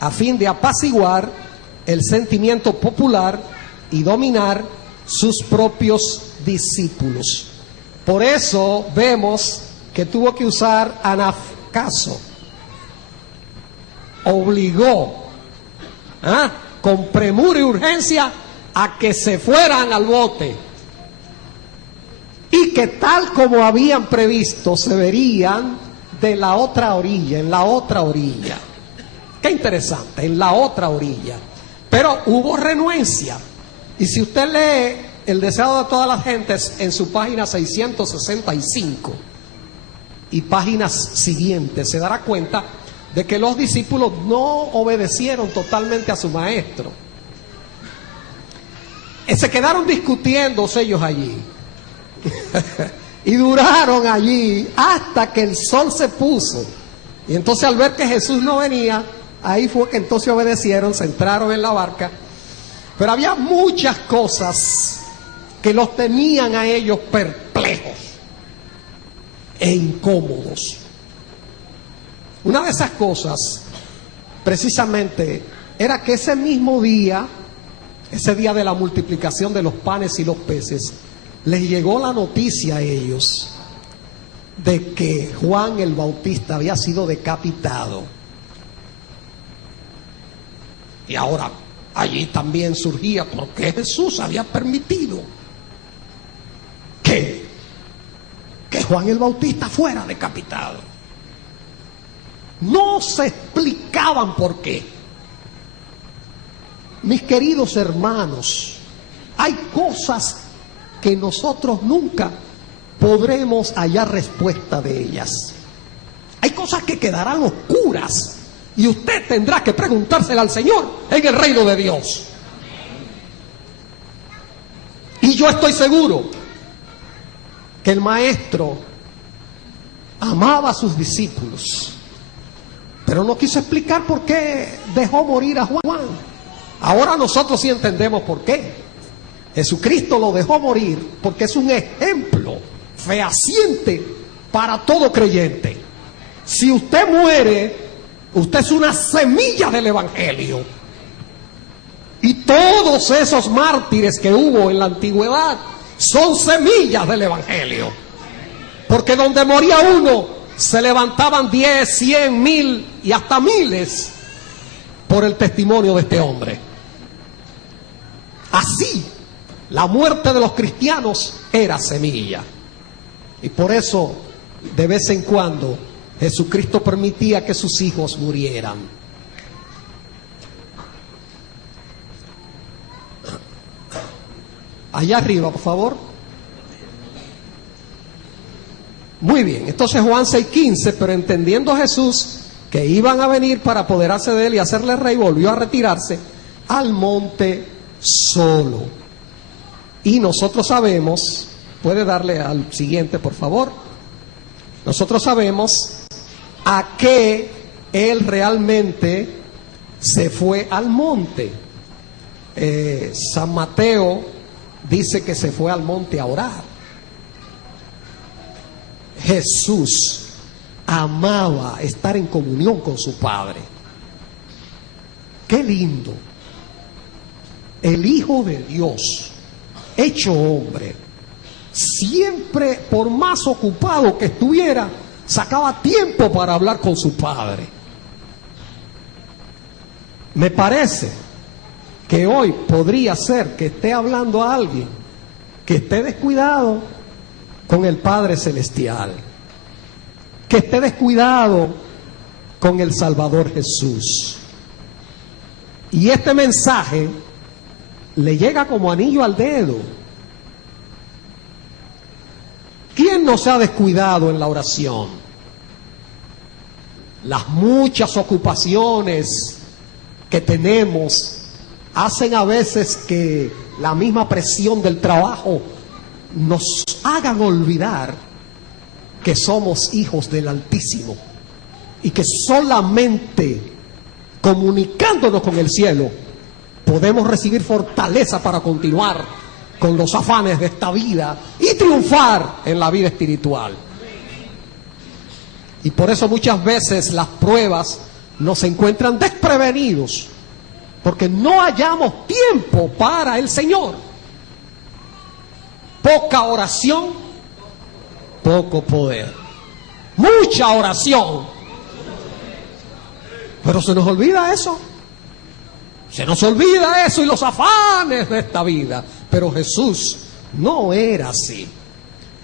a fin de apaciguar el sentimiento popular y dominar sus propios discípulos. Por eso vemos que tuvo que usar anafcaso. Obligó con premura y urgencia a que se fueran al bote, y que tal como habían previsto se verían de la otra orilla, en la otra orilla. Qué interesante, en la otra orilla. Pero hubo renuencia, y si usted lee El deseo de todas las gentes en su página 665 y páginas siguientes, se dará cuenta de que los discípulos no obedecieron totalmente a su maestro. Se quedaron discutiendo ellos allí y duraron allí hasta que el sol se puso. Y entonces, al ver que Jesús no venía, ahí fue que entonces obedecieron, se entraron en la barca. Pero había muchas cosas que los tenían a ellos perplejos e incómodos. Una de esas cosas, precisamente, era que ese mismo día, ese día de la multiplicación de los panes y los peces, les llegó la noticia a ellos de que Juan el Bautista había sido decapitado. Y ahora allí también surgía por qué Jesús había permitido que Juan el Bautista fuera decapitado. No se explicaban por qué. Mis queridos hermanos, hay cosas que nosotros nunca podremos hallar respuesta de ellas. Hay cosas que quedarán oscuras y usted tendrá que preguntársela al Señor en el reino de Dios. Y yo estoy seguro que el maestro amaba a sus discípulos, pero no quiso explicar por qué dejó morir a Juan. Ahora nosotros sí entendemos por qué. Jesucristo lo dejó morir porque es un ejemplo fehaciente para todo creyente. Si usted muere, usted es una semilla del Evangelio. Y todos esos mártires que hubo en la antigüedad son semillas del Evangelio. Porque donde moría uno, se levantaban 10, 100, 1000 y hasta miles por el testimonio de este hombre. Así, la muerte de los cristianos era semilla. Y por eso, de vez en cuando, Jesucristo permitía que sus hijos murieran. Allá arriba, por favor. Muy bien, entonces Juan 6:15, pero entendiendo Jesús que iban a venir para apoderarse de él y hacerle rey, volvió a retirarse al monte solo. Y nosotros sabemos, puede darle al siguiente por favor, nosotros sabemos a qué él realmente se fue al monte. San Mateo dice que se fue al monte a orar. Jesús amaba estar en comunión con su Padre. Qué lindo. El Hijo de Dios, hecho hombre, siempre, por más ocupado que estuviera, sacaba tiempo para hablar con su Padre. Me parece que hoy podría ser que esté hablando a alguien que esté descuidado con el Padre Celestial, que esté descuidado con el Salvador Jesús. Y este mensaje le llega como anillo al dedo. ¿Quién no se ha descuidado en la oración? Las muchas ocupaciones que tenemos hacen a veces que la misma presión del trabajo nos hagan olvidar que somos hijos del Altísimo y que solamente comunicándonos con el cielo podemos recibir fortaleza para continuar con los afanes de esta vida y triunfar en la vida espiritual. Y por eso muchas veces las pruebas nos encuentran desprevenidos porque no hallamos tiempo para el Señor. Poca oración, poco poder. Mucha oración, pero se nos olvida eso. Se nos olvida eso y los afanes de esta vida. Pero Jesús no era así.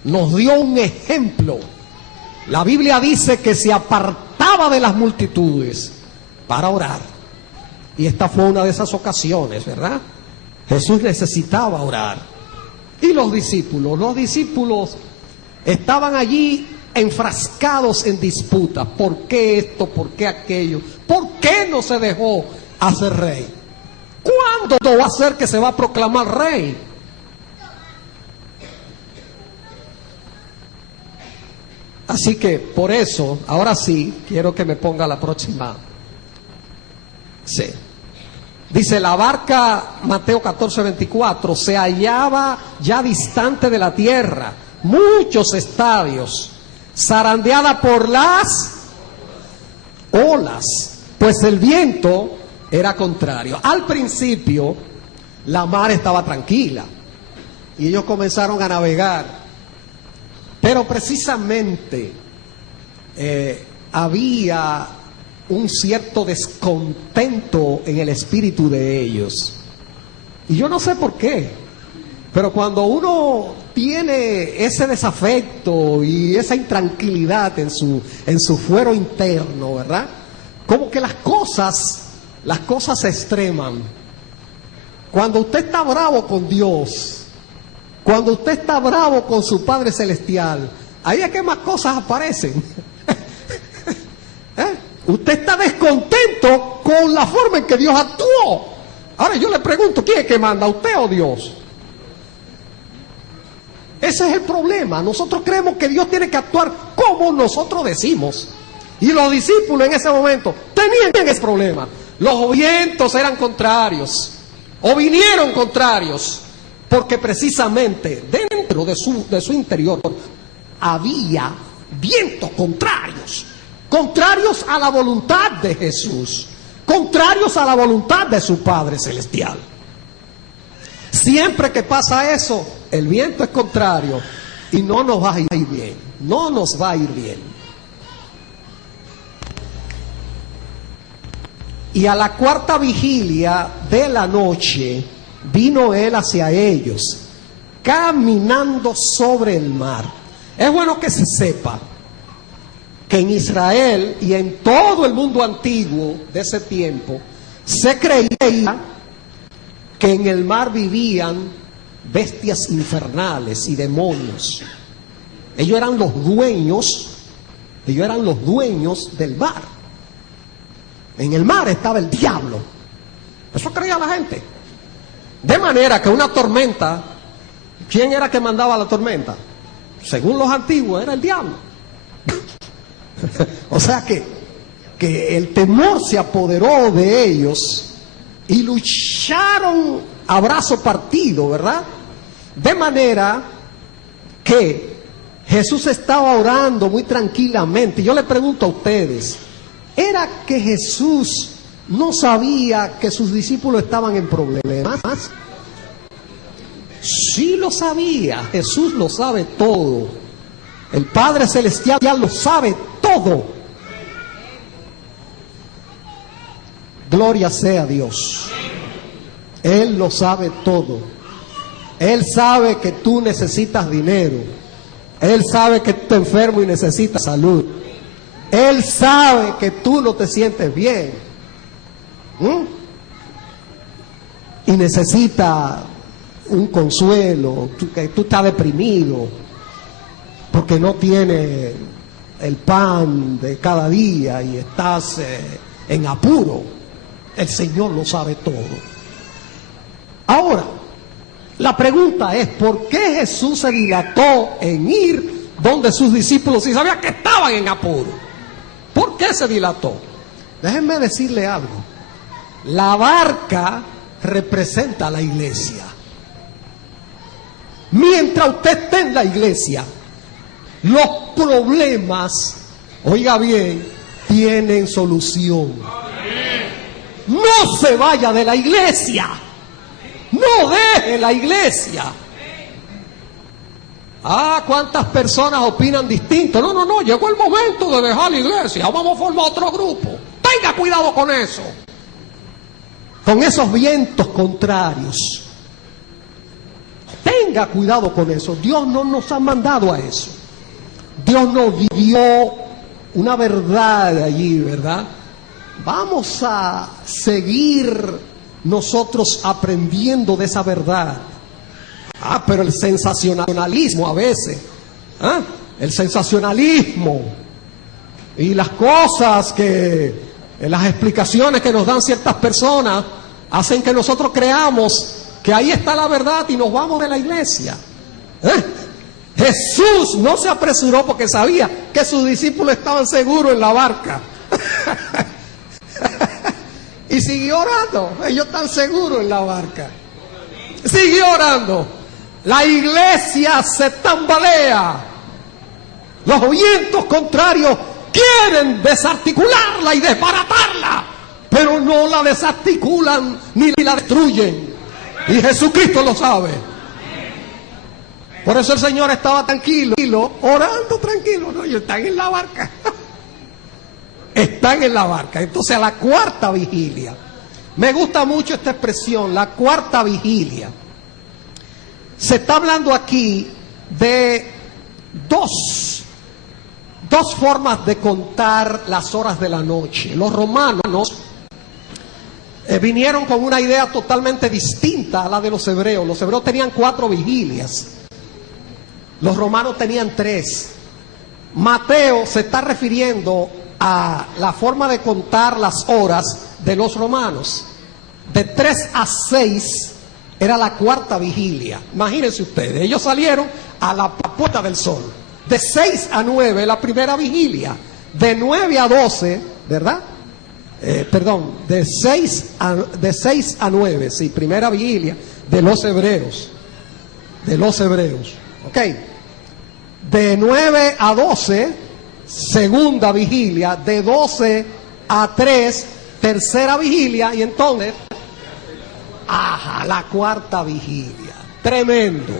Nos dio un ejemplo. La Biblia dice que se apartaba de las multitudes para orar. Y esta fue una de esas ocasiones, ¿verdad? Jesús necesitaba orar. Y los discípulos estaban allí enfrascados en disputas. ¿Por qué esto? ¿Por qué aquello? ¿Por qué no se dejó hacer rey? ¿Cuándo va a ser que se va a proclamar rey? Así que por eso, ahora sí, quiero que me ponga la próxima. Sí. Dice, la barca, Mateo 14:24, se hallaba ya distante de la tierra, muchos estadios, zarandeada por las olas, pues el viento era contrario. Al principio, la mar estaba tranquila y ellos comenzaron a navegar. Pero precisamente había un cierto descontento en el espíritu de ellos. Y yo no sé por qué, pero cuando uno tiene ese desafecto y esa intranquilidad en su fuero interno, ¿verdad? Como que las cosas se extreman. Cuando usted está bravo con Dios, cuando usted está bravo con su Padre Celestial, ahí es que más cosas aparecen. Usted está descontento con la forma en que Dios actuó. Ahora yo le pregunto, ¿quién es que manda, usted o Dios? Ese es el problema. Nosotros creemos que Dios tiene que actuar como nosotros decimos. Y los discípulos en ese momento tenían ese problema. Los vientos eran contrarios, o vinieron contrarios, porque precisamente dentro de su interior había vientos contrarios a la voluntad de Jesús, contrarios a la voluntad de su Padre Celestial. Siempre que pasa eso, el viento es contrario y no nos va a ir bien, no nos va a ir bien. Y a la cuarta vigilia de la noche, vino él hacia ellos, caminando sobre el mar. Es bueno que se sepa que en Israel y en todo el mundo antiguo de ese tiempo, se creía que en el mar vivían bestias infernales y demonios. Ellos eran los dueños del mar. En el mar estaba el diablo. Eso creía la gente. De manera que una tormenta, ¿quién era que mandaba la tormenta? Según los antiguos, era el diablo. O sea que el temor se apoderó de ellos y lucharon a brazo partido, ¿verdad? De manera que Jesús estaba orando muy tranquilamente. Yo le pregunto a ustedes, ¿era que Jesús no sabía que sus discípulos estaban en problemas? Sí lo sabía. Jesús lo sabe todo. El Padre Celestial ya lo sabe todo. Gloria sea a Dios. Él lo sabe todo. Él sabe que tú necesitas dinero. Él sabe que tú estás enfermo y necesitas salud. Él sabe que tú no te sientes bien. Y necesita un consuelo, que tú estás deprimido porque no tienes el pan de cada día y estás en apuro. El Señor lo sabe todo. Ahora, la pregunta es, ¿por qué Jesús se dilató en ir donde sus discípulos y sabía que estaban en apuro? ¿Por qué se dilató? Déjenme decirle algo. La barca representa a la iglesia. Mientras usted esté en la iglesia, los problemas, oiga bien, tienen solución. No se vaya de la iglesia. No deje la iglesia. ¿Cuántas personas opinan distinto? No, llegó el momento de dejar la iglesia, vamos a formar otro grupo. Tenga cuidado con eso. Con esos vientos contrarios. Tenga cuidado con eso. Dios no nos ha mandado a eso. Dios nos dio una verdad allí, ¿verdad? Vamos a seguir nosotros aprendiendo de esa verdad. Pero el sensacionalismo a veces, el sensacionalismo y las cosas que, las explicaciones que nos dan ciertas personas, hacen que nosotros creamos que ahí está la verdad y nos vamos de la iglesia. Jesús no se apresuró porque sabía que sus discípulos estaban seguros en la barca. Y siguió orando. Ellos están seguros en la barca. Siguió orando. La iglesia se tambalea. Los vientos contrarios quieren desarticularla y desbaratarla, pero no la desarticulan ni la destruyen. Y Jesucristo lo sabe. Por eso el Señor estaba tranquilo, orando tranquilo. No, ellos están en la barca. Están en la barca. Entonces, a la cuarta vigilia. Me gusta mucho esta expresión, la cuarta vigilia. Se está hablando aquí de dos formas de contar las horas de la noche. Los romanos vinieron con una idea totalmente distinta a la de los hebreos. Los hebreos tenían 4 vigilias. Los romanos tenían 3. Mateo se está refiriendo a la forma de contar las horas de los romanos. De 3 a 6 era la cuarta vigilia. Imagínense ustedes, ellos salieron a la puerta del sol. De 6 a 9 la primera vigilia. De 9 a 12, ¿verdad? De 6 a 9, sí, primera vigilia de los hebreos. De los hebreos. Ok. De 9 a 12, segunda vigilia. De 12 a 3, tercera vigilia. Y entonces, la cuarta vigilia. Tremendo.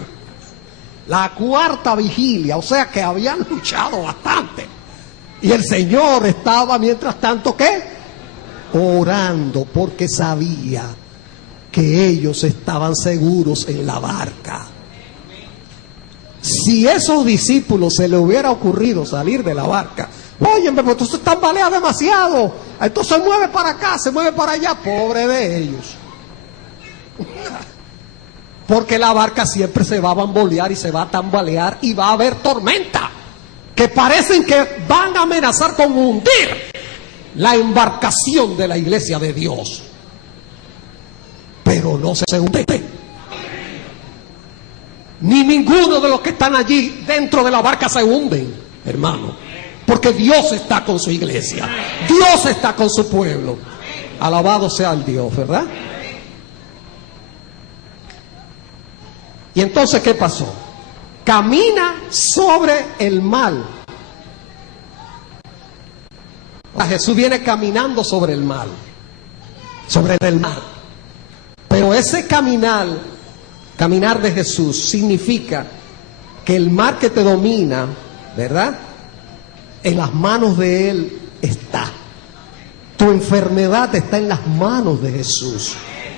La cuarta vigilia, o sea que habían luchado bastante. Y el Señor estaba, mientras tanto, ¿qué? Orando, porque sabía que ellos estaban seguros en la barca. Si esos discípulos se les hubiera ocurrido salir de la barca, oye, pero entonces tambalea demasiado, entonces se mueve para acá, se mueve para allá, pobre de ellos. Porque la barca siempre se va a bambolear y se va a tambalear y va a haber tormenta, que parecen que van a amenazar con hundir la embarcación de la iglesia de Dios. Pero no se hunde. Ni ninguno de los que están allí dentro de la barca se hunden, hermano. Porque Dios está con su iglesia. Dios está con su pueblo. Alabado sea el Dios, ¿verdad? Y entonces, ¿qué pasó? Camina sobre el mar. Jesús viene caminando sobre el mar. Sobre el mar. Pero ese caminar de Jesús significa que el mar que te domina, ¿verdad? En las manos de Él está. Tu enfermedad está en las manos de Jesús.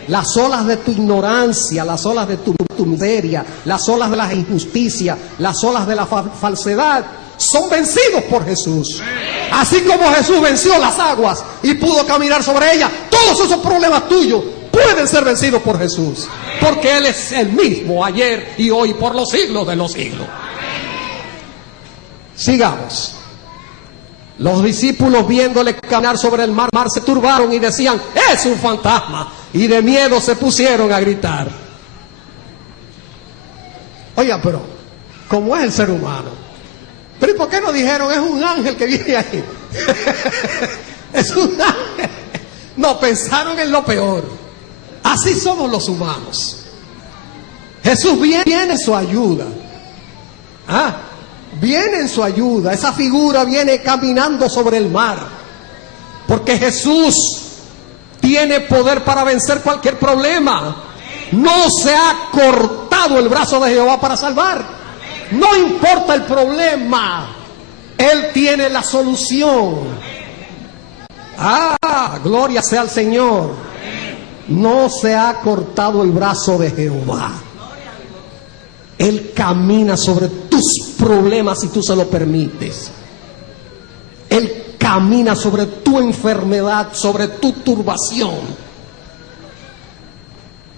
Las olas de tu ignorancia, las olas de tu miseria, las olas de la injusticia, las olas de la falsedad, son vencidos por Jesús. Así como Jesús venció las aguas y pudo caminar sobre ellas, todos esos problemas tuyos pueden ser vencidos por Jesús. Porque Él es el mismo ayer y hoy por los siglos de los siglos. Sigamos. Los discípulos, viéndole caminar sobre el mar, se turbaron y decían: es un fantasma. Y de miedo se pusieron a gritar. Oiga, pero ¿cómo es el ser humano? Pero ¿y por qué no dijeron es un ángel que viene ahí? Es un ángel. No, pensaron en lo peor. Así somos los humanos. Jesús viene en su ayuda. Viene en su ayuda. Esa figura viene caminando sobre el mar. Porque Jesús tiene poder para vencer cualquier problema. No se ha cortado el brazo de Jehová para salvar. No importa el problema, Él tiene la solución. Gloria sea al Señor. No se ha cortado el brazo de Jehová. Él camina sobre tus problemas si tú se lo permites. Él camina sobre tu enfermedad, sobre tu turbación.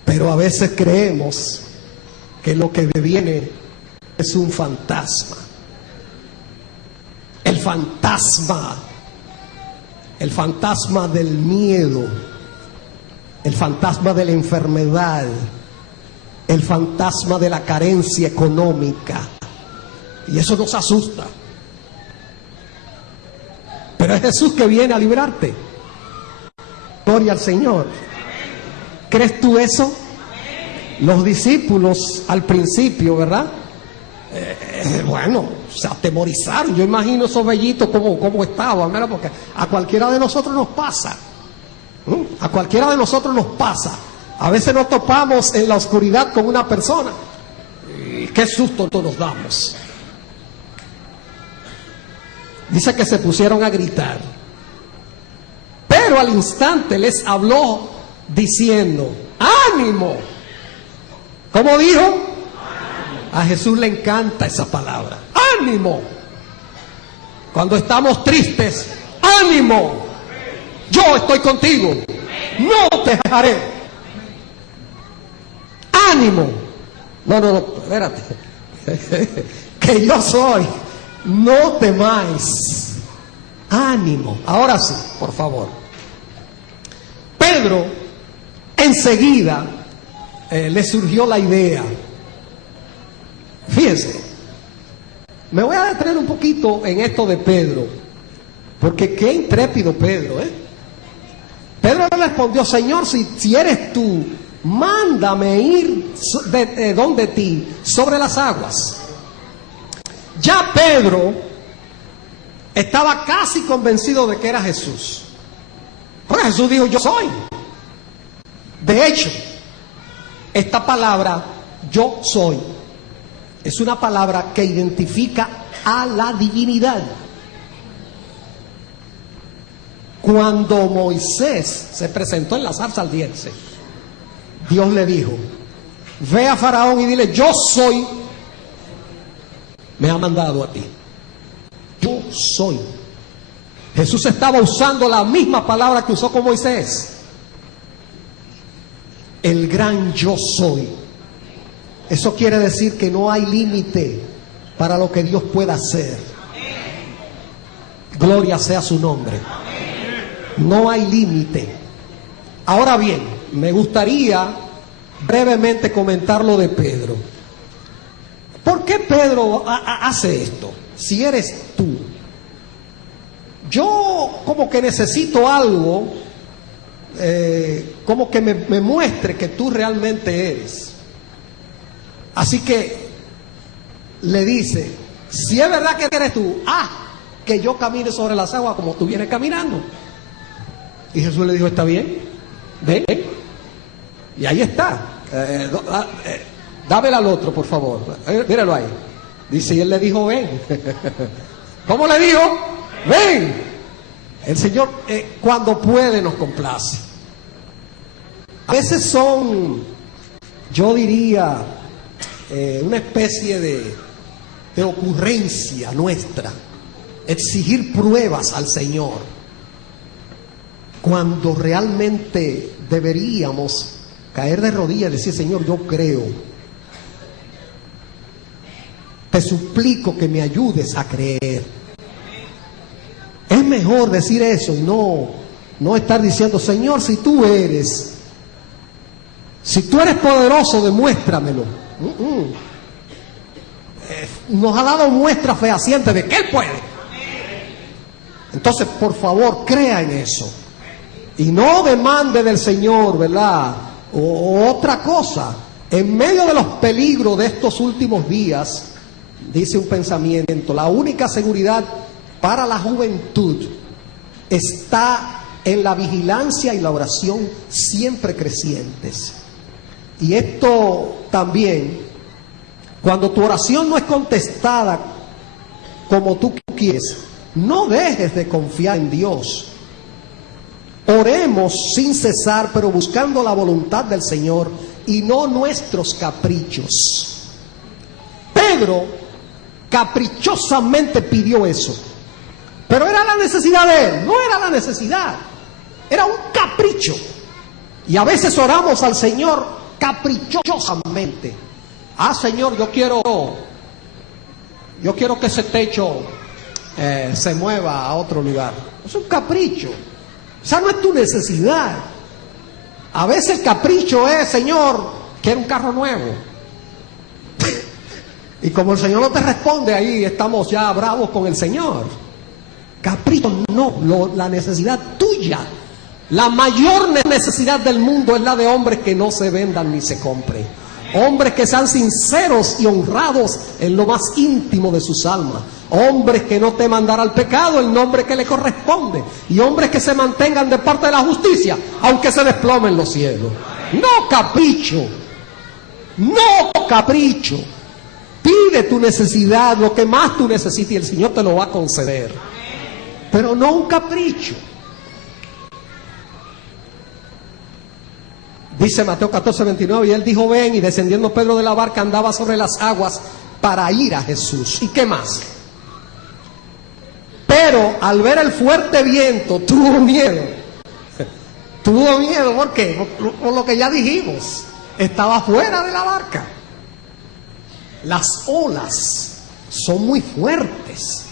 Pero a veces creemos que lo que viene es un fantasma. El fantasma del miedo, el fantasma de la enfermedad, el fantasma de la carencia económica. Y eso nos asusta. Pero es Jesús que viene a librarte. Gloria al Señor. ¿Crees tú eso? Los discípulos al principio, ¿verdad? Bueno, se atemorizaron. Yo imagino esos vellitos como estaban, ¿verdad? Porque a cualquiera de nosotros nos pasa. A cualquiera de nosotros nos pasa. A veces nos topamos en la oscuridad con una persona y qué susto nos damos. Dice que se pusieron a gritar, pero al instante les habló diciendo: ¡ánimo! ¿Cómo dijo? A Jesús le encanta esa palabra, ánimo. Cuando estamos tristes, ánimo, yo estoy contigo, no te dejaré. Ánimo. No, espérate. Que yo soy. No temáis. Ánimo. Ahora sí, por favor. Pedro, enseguida, le surgió la idea. Fíjense, me voy a detener un poquito en esto de Pedro, porque qué intrépido Pedro, ¿eh? Pedro le respondió: Señor, si eres tú, mándame ir donde ti sobre las aguas. Ya Pedro estaba casi convencido de que era Jesús. Porque Jesús dijo: yo soy. De hecho, esta palabra, yo soy, es una palabra que identifica a la divinidad. Cuando Moisés se presentó en la zarza ardiente, Dios le dijo: ve a Faraón y dile: yo soy, me ha mandado a ti. Yo soy. Jesús estaba usando la misma palabra que usó con Moisés. El gran yo soy. Eso quiere decir que no hay límite para lo que Dios pueda hacer. Gloria sea su nombre. No hay límite. Ahora bien, me gustaría brevemente comentar lo de Pedro. ¿Por qué Pedro hace esto? Si eres tú, yo como que necesito algo, como que me muestre que tú realmente eres. Así que le dice: si es verdad que eres tú, que yo camine sobre las aguas como tú vienes caminando. Y Jesús le dijo: está bien, ven. Y ahí está. Dámela al otro, por favor. Míralo ahí. Dice, y él le dijo: ven. ¿Cómo le dijo? Ven. El Señor, cuando puede, nos complace. A veces son, yo diría, una especie de ocurrencia nuestra, exigir pruebas al Señor, cuando realmente deberíamos caer de rodillas y decir: Señor, yo creo, te suplico que me ayudes a creer. Es mejor decir eso y no estar diciendo: Señor, si tú eres poderoso, demuéstramelo. Nos ha dado muestras fehacientes de que Él puede. Entonces, por favor, crea en eso y no demande del Señor, ¿verdad?, o otra cosa. En medio de los peligros de estos últimos días, dice un pensamiento: la única seguridad para la juventud está en la vigilancia y la oración siempre crecientes. Y esto también, cuando tu oración no es contestada como tú quieres, no dejes de confiar en Dios. Oremos sin cesar, pero buscando la voluntad del Señor y no nuestros caprichos. Pedro caprichosamente pidió eso, pero era la necesidad de él, no era la necesidad, era un capricho. Y a veces oramos al Señor caprichosamente. Señor, yo quiero que ese techo se mueva a otro lugar. Es un capricho. Esa no es tu necesidad. A veces el capricho es, Señor, quiero un carro nuevo. Y como el Señor no te responde, ahí estamos ya bravos con el Señor. Capricho no, la necesidad tuya. La mayor necesidad del mundo es la de hombres que no se vendan ni se compren. Hombres que sean sinceros y honrados en lo más íntimo de sus almas. Hombres que no teman dar al pecado el nombre que le corresponde. Y hombres que se mantengan de parte de la justicia, aunque se desplomen los cielos. No capricho. No capricho. Pide tu necesidad, lo que más tú necesites, y el Señor te lo va a conceder. Pero no un capricho. Dice Mateo 14:29, y él dijo, ven, y descendiendo Pedro de la barca andaba sobre las aguas para ir a Jesús. ¿Y qué más? Pero al ver el fuerte viento, tuvo miedo. Tuvo miedo, ¿por qué? Por lo que ya dijimos, estaba fuera de la barca. Las olas son muy fuertes.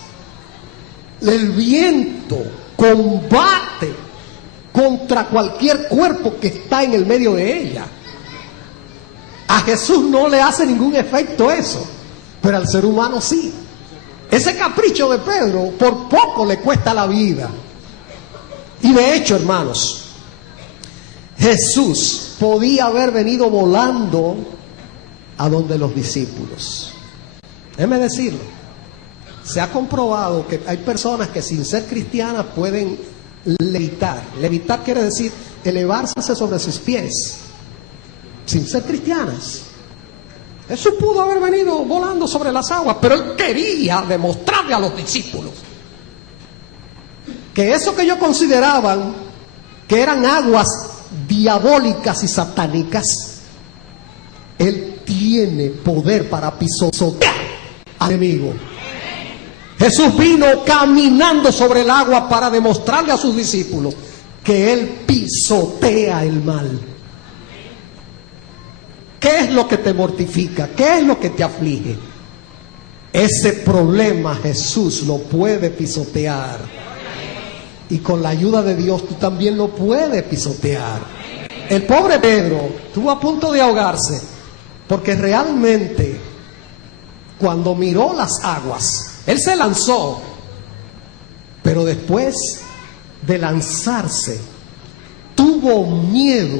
El viento combate contra cualquier cuerpo que está en el medio de ella. A Jesús no le hace ningún efecto eso, pero al ser humano sí. Ese capricho de Pedro por poco le cuesta la vida. Y de hecho, hermanos, Jesús podía haber venido volando a donde los discípulos. Déjeme decirlo, se ha comprobado que hay personas que sin ser cristianas pueden levitar. Levitar quiere decir elevarse sobre sus pies, sin ser cristianas. Jesús pudo haber venido volando sobre las aguas, pero él quería demostrarle a los discípulos que eso que ellos consideraban que eran aguas diabólicas y satánicas, él tiene poder para pisotear al enemigo. Jesús vino caminando sobre el agua para demostrarle a sus discípulos que él pisotea el mal. ¿Qué es lo que te mortifica? ¿Qué es lo que te aflige? Ese problema Jesús lo puede pisotear. Y con la ayuda de Dios tú también lo puedes pisotear. El pobre Pedro estuvo a punto de ahogarse, porque realmente cuando miró las aguas, él se lanzó, pero después de lanzarse, tuvo miedo,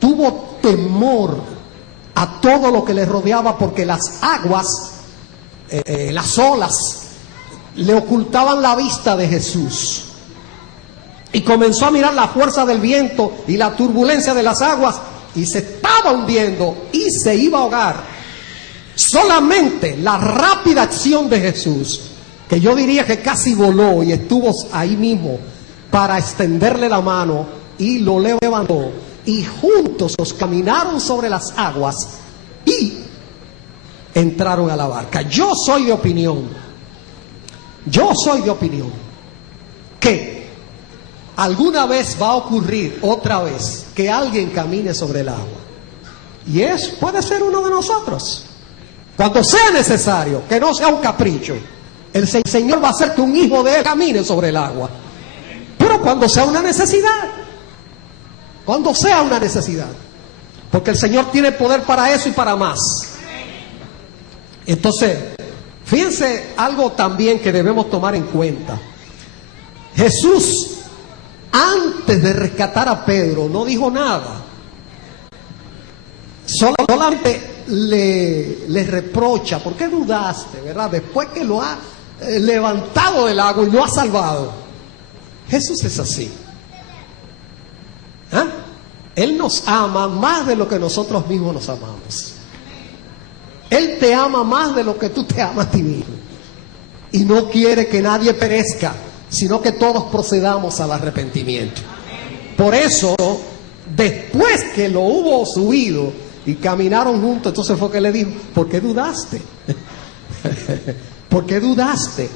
tuvo temor a todo lo que le rodeaba, porque las aguas, las olas, le ocultaban la vista de Jesús. Y comenzó a mirar la fuerza del viento y la turbulencia de las aguas, y se estaba hundiendo y se iba a ahogar. Solamente la rápida acción de Jesús, que yo diría que casi voló y estuvo ahí mismo para extenderle la mano, y lo levantó, y juntos caminaron sobre las aguas y entraron a la barca. Yo soy de opinión que alguna vez va a ocurrir otra vez que alguien camine sobre el agua, y puede ser uno de nosotros. Cuando sea necesario, que no sea un capricho, el Señor va a hacer que un hijo de él camine sobre el agua. Pero cuando sea una necesidad, porque el Señor tiene poder para eso y para más. Entonces, fíjense algo también que debemos tomar en cuenta. Jesús, antes de rescatar a Pedro, no dijo nada. Solamente le reprocha, ¿por qué dudaste? ¿Verdad? Después que lo ha levantado del agua y lo ha salvado. Jesús es así. ¿Ah? Él nos ama más de lo que nosotros mismos nos amamos. Él te ama más de lo que tú te amas a ti mismo. Y no quiere que nadie perezca, sino que todos procedamos al arrepentimiento. Por eso, después que lo hubo subido y caminaron juntos, entonces fue que le dijo: ¿por qué dudaste? ¿Por qué dudaste?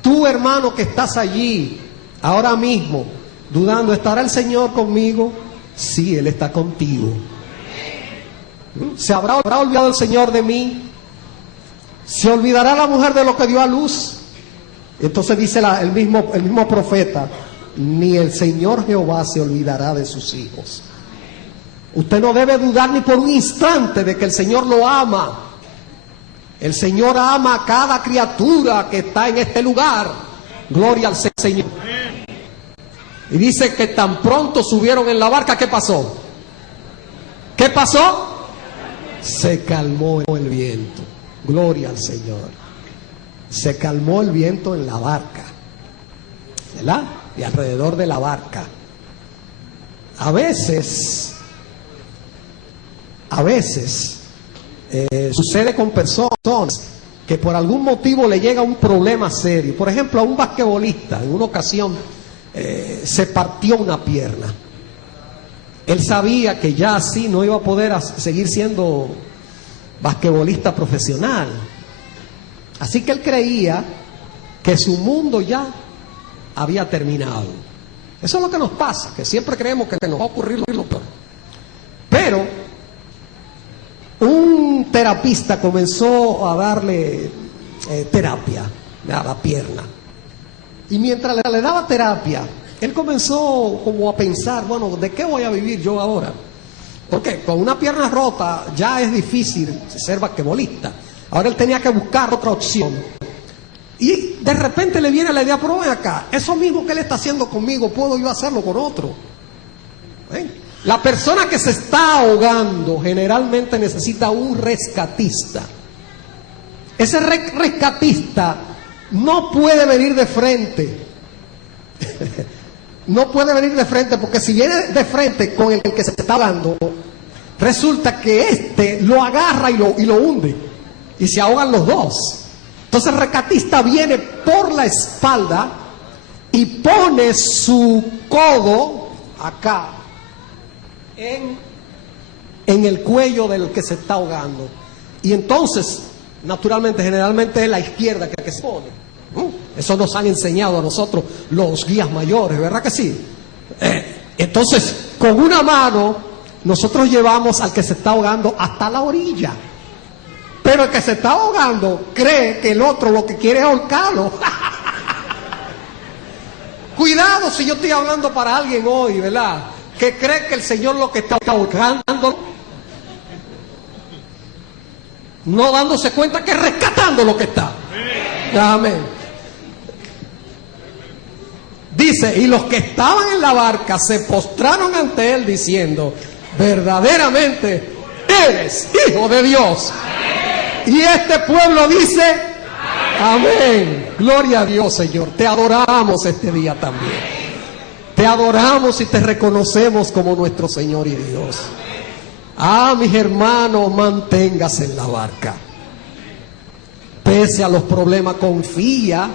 Tú, hermano, que estás allí ahora mismo dudando, ¿estará el Señor conmigo? Sí, Él está contigo. ¿Se habrá olvidado el Señor de mí? ¿Se olvidará la mujer de lo que dio a luz? Entonces dice el mismo profeta: ni el Señor Jehová se olvidará de sus hijos. Usted no debe dudar ni por un instante de que el Señor lo ama. El Señor ama a cada criatura que está en este lugar. Gloria al Señor. Y dice que tan pronto subieron en la barca, ¿qué pasó? ¿Qué pasó? Se calmó el viento. Gloria al Señor. Se calmó el viento en la barca, ¿verdad? Y alrededor de la barca. A veces sucede con personas que por algún motivo le llega un problema serio. Por ejemplo, a un basquetbolista, en una ocasión se partió una pierna. Él sabía que ya así no iba a poder seguir siendo basquetbolista profesional. Así que él creía que su mundo ya había terminado. Eso es lo que nos pasa, que siempre creemos que nos va a ocurrir lo peor. Pero un terapista comenzó a darle terapia a la pierna. Y mientras le daba terapia, él comenzó como a pensar: bueno, ¿de qué voy a vivir yo ahora? Porque con una pierna rota ya es difícil ser basquetbolista. Ahora él tenía que buscar otra opción. Y de repente le viene la idea: pero ven acá, eso mismo que él está haciendo conmigo, puedo yo hacerlo con otro. La persona que se está ahogando generalmente necesita un rescatista. Ese rescatista no puede venir de frente. No puede venir de frente, porque si viene de frente con el que se está ahogando, resulta que este lo agarra y lo hunde. Y se ahogan los dos. Entonces el rescatista viene por la espalda y pone su codo acá en el cuello del que se está ahogando. Y entonces, naturalmente, generalmente es la izquierda que se pone. Eso nos han enseñado a nosotros los guías mayores, ¿verdad que sí? Entonces, con una mano nosotros llevamos al que se está ahogando hasta la orilla. Pero el que se está ahogando cree que el otro lo que quiere es ahorcarlo. Cuidado si yo estoy hablando para alguien hoy, ¿verdad? Que cree que el Señor lo que está ahorcando, no dándose cuenta que es rescatando lo que está. Amén. Dice: y los que estaban en la barca se postraron ante él diciendo: verdaderamente eres Hijo de Dios. Y este pueblo dice: amén. Gloria a Dios, Señor. Te adoramos este día también. Te adoramos y te reconocemos como nuestro Señor y Dios. Mis hermanos, manténgase en la barca. Pese a los problemas, confía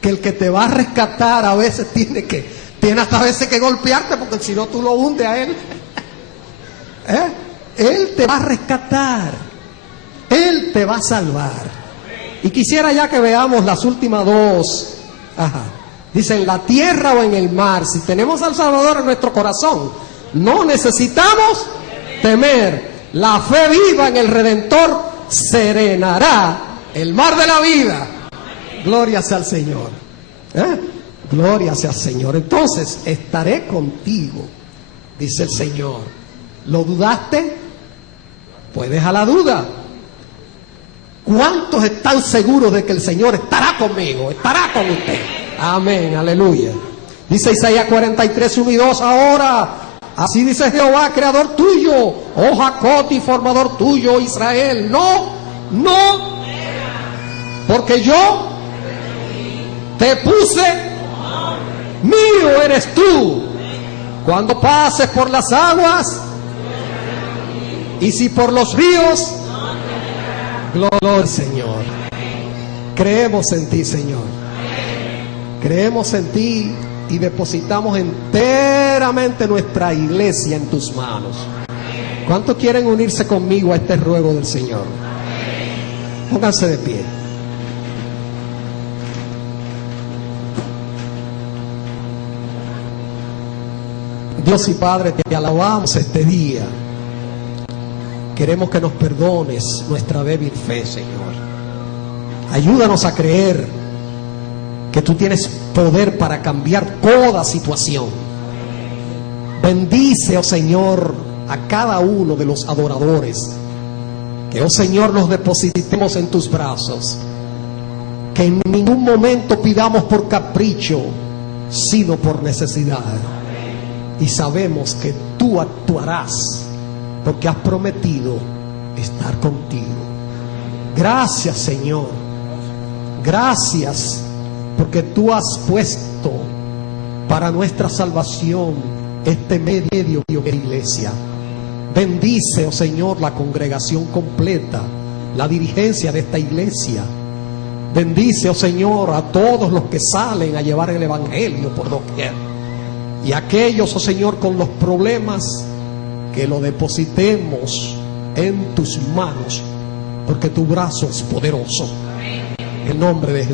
que el que te va a rescatar a veces tiene hasta a veces que golpearte, porque si no tú lo hundes a él. Él te va a rescatar. Él te va a salvar. Y quisiera ya que veamos las últimas dos. Dice: en la tierra o en el mar, si tenemos al Salvador en nuestro corazón, no necesitamos temer. La fe viva en el Redentor serenará el mar de la vida. Gloria sea al Señor. Gloria sea al Señor. Entonces, estaré contigo, dice el Señor. ¿Lo dudaste? Pues deja la duda. ¿Cuántos están seguros de que el Señor estará conmigo, estará con usted? Amén, aleluya. Dice Isaías 43, 1 y 2: ahora, así dice Jehová, creador tuyo, oh Jacob, y formador tuyo, Israel. No, porque yo te puse mío eres tú. Cuando pases por las aguas, y si por los ríos, gloria al Señor. Creemos en ti, Señor. Creemos en ti y depositamos enteramente nuestra iglesia en tus manos. ¿Cuántos quieren unirse conmigo a este ruego del Señor? Pónganse de pie. Dios y Padre, te alabamos este día. Queremos que nos perdones nuestra débil fe, Señor. Ayúdanos a creer que tú tienes poder para cambiar toda situación. Bendice, oh Señor, a cada uno de los adoradores. Que, oh Señor, nos depositemos en tus brazos. Que en ningún momento pidamos por capricho, sino por necesidad. Y sabemos que tú actuarás, porque has prometido estar contigo. Gracias, Señor. Gracias, porque tú has puesto para nuestra salvación este medio de iglesia. Bendice, oh Señor, la congregación completa, la dirigencia de esta iglesia. Bendice, oh Señor, a todos los que salen a llevar el evangelio por doquier. Y aquellos, oh Señor, con los problemas, que lo depositemos en tus manos, porque tu brazo es poderoso. En el nombre de Jesús.